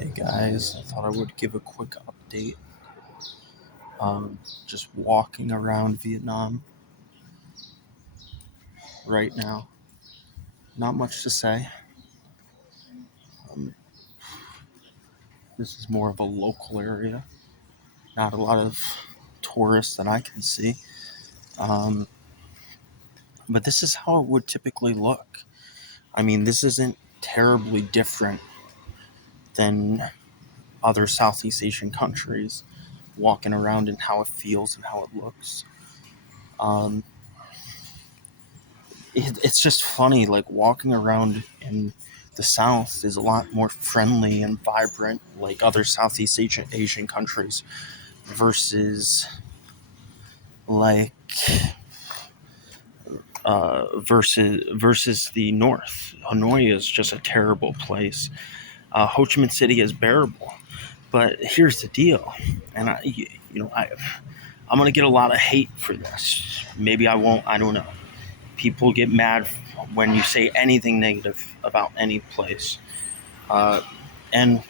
Hey guys, I thought I would give a quick update. Just walking around Vietnam right now. Not much to say. Um, this is more of a local area. Not a lot of tourists that I can see. Um, but this is how it would typically look. I mean, this isn't terribly different than other Southeast Asian countries walking around and how it feels and how it looks. Um, it's just funny, like walking around in the South is a lot more friendly and vibrant, like other Southeast Asian countries, versus like versus the North. Hanoi is just a terrible place. Ho Chi Minh City is bearable, but here's the deal, and I'm gonna get a lot of hate for this. Maybe I won't. I don't know. People get mad when you say anything negative about any place. And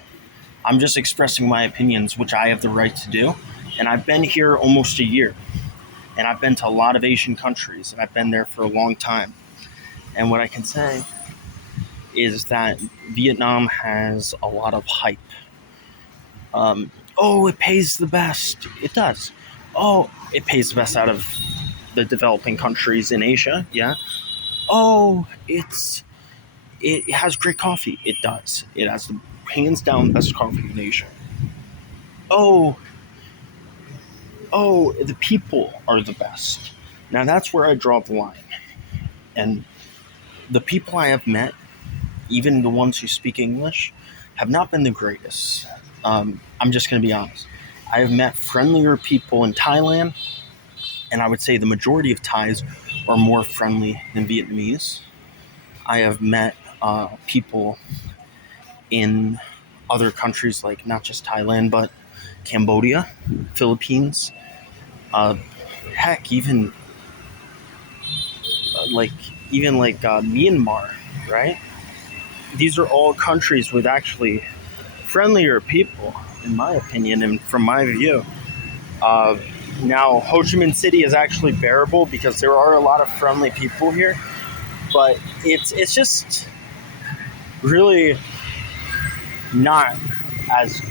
I'm just expressing my opinions, which I have the right to do. And I've been here almost a year. And I've been to a lot of Asian countries. And I've been there for a long time. And what I can say is that Vietnam has a lot of hype. It pays the best. It does. Oh, it pays the best out of the developing countries in Asia. Yeah. Oh, it has great coffee. It does. It has the hands down best coffee in Asia. Oh, the people are the best. Now that's where I draw the line. And the people I have met, even the ones who speak English, have not been the greatest. I'm just going to be honest. I have met friendlier people in Thailand, and I would say the majority of Thais are more friendly than Vietnamese. I have met people in other countries, like not just Thailand, but Cambodia, Philippines, heck, even Myanmar, right? These are all countries with actually friendlier people, in my opinion, and from my view. Now, Ho Chi Minh City is actually bearable because there are a lot of friendly people here, but it's just really not as,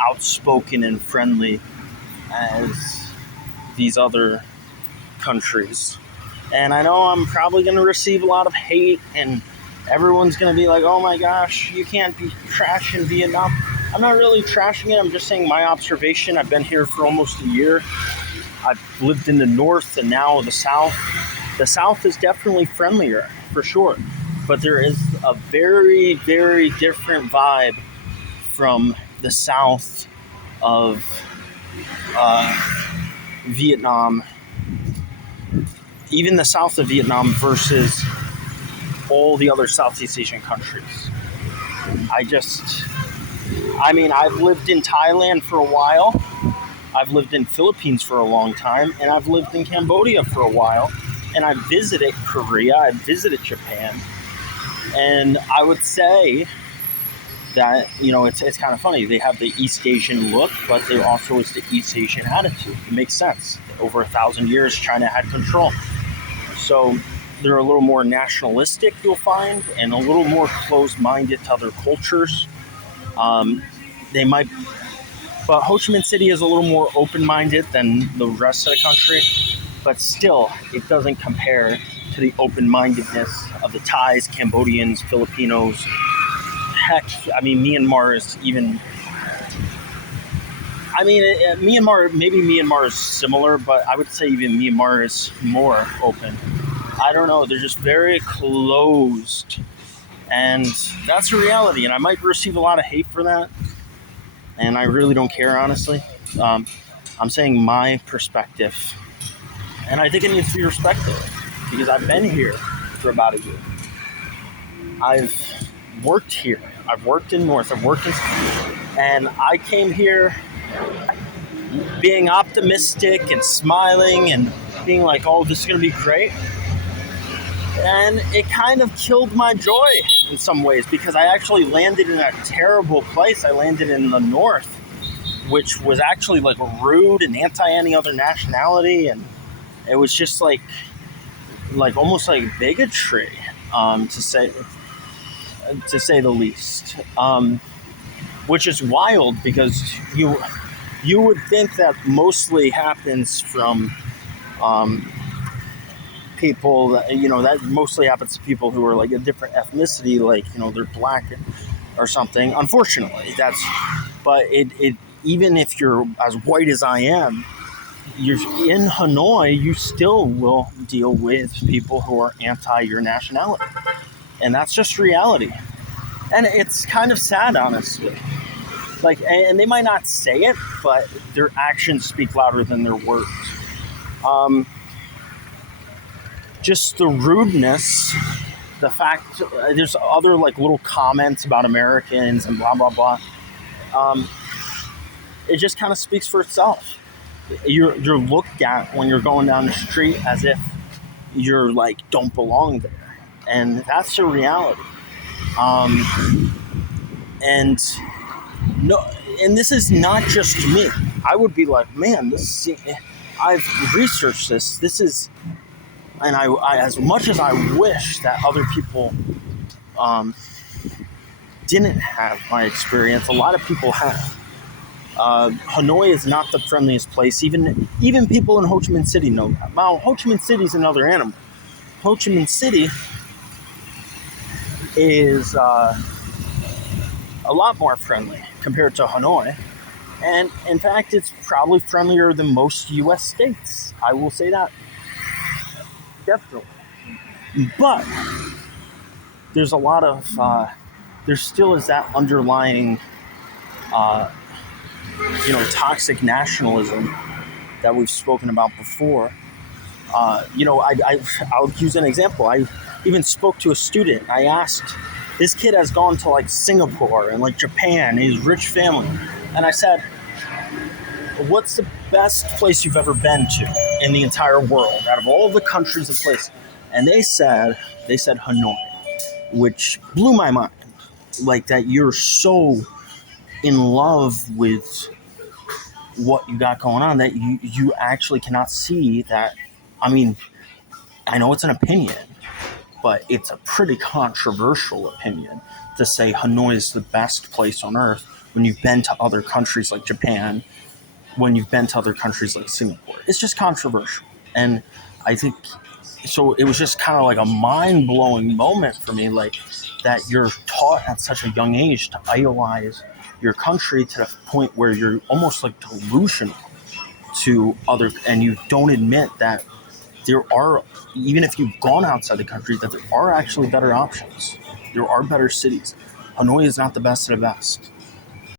outspoken and friendly as these other countries. And I know I'm probably going to receive a lot of hate, and everyone's going to be like, oh my gosh, you can't be trashing Vietnam. I'm not really trashing it. I'm just saying my observation. I've been here for almost a year. I've lived in the North and now the South. The South is definitely friendlier, for sure. But there is a very, very different vibe from the South of Vietnam. Even the South of Vietnam versus all the other Southeast Asian countries. I've lived in Thailand for a while. I've lived in Philippines for a long time, and I've lived in Cambodia for a while. And I've visited Korea, I've visited Japan. And I would say that, it's kind of funny. They have the East Asian look, but there also is the East Asian attitude. It makes sense. Over 1,000 years, China had control. So they're a little more nationalistic, you'll find, and a little more closed-minded to other cultures. But Ho Chi Minh City is a little more open-minded than the rest of the country. But still, it doesn't compare to the open-mindedness of the Thais, Cambodians, Filipinos. Heck, Myanmar is even... Myanmar is similar, but I would say even Myanmar is more open. I don't know, they're just very closed. And that's a reality, and I might receive a lot of hate for that. And I really don't care, honestly. I'm saying my perspective. And I think it needs to be respected, because I've been here for about a year. I've worked here. I've worked in North. I've worked in... And I came here being optimistic and smiling and being like, oh, this is going to be great. And it kind of killed my joy in some ways, because I actually landed in a terrible place. I landed in the north, which was actually like rude and anti any other nationality, and it was just like almost like bigotry, to say the least. Which is wild, because you would think that mostly happens from people that, that mostly happens to people who are like a different ethnicity, like, they're black or something. Unfortunately, but it even if you're as white as I am, you're in Hanoi, you still will deal with people who are anti your nationality, and that's just reality. And it's kind of sad, honestly. Like, and they might not say it, but their actions speak louder than their words. Just the rudeness, the fact, there's other like little comments about Americans and blah blah blah. It just kind of speaks for itself. You're looked at when you're going down the street as if you're like don't belong there, and that's the reality. And no, and this is not just me. I would be like, man, I've researched this. This is, and I as much as I wish that other people didn't have my experience, a lot of people have. Hanoi is not the friendliest place. Even people in Ho Chi Minh City know that. Now, Ho Chi Minh City is another animal. Ho Chi Minh City is a lot more friendly compared to Hanoi. And in fact, it's probably friendlier than most U.S. states. I will say that. Definitely. But there's a lot of, there still is that underlying, toxic nationalism that we've spoken about before. I'll use an example. I even spoke to a student. I asked, this kid has gone to like Singapore and like Japan, he's rich family. And I said, what's the best place you've ever been to in the entire world out of all the countries and places? And they said Hanoi, which blew my mind. Like, that you're so in love with what you got going on that you actually cannot see that. I mean, I know it's an opinion, but it's a pretty controversial opinion to say Hanoi is the best place on earth when you've been to other countries like Japan, when you've been to other countries like Singapore. It's just controversial. And I think, so it was just kind of like a mind-blowing moment for me, like, that you're taught at such a young age to idolize your country to the point where you're almost like delusional to other, and you don't admit that there are, even if you've gone outside the country, that there are actually better options. There are better cities. Hanoi is not the best of the best.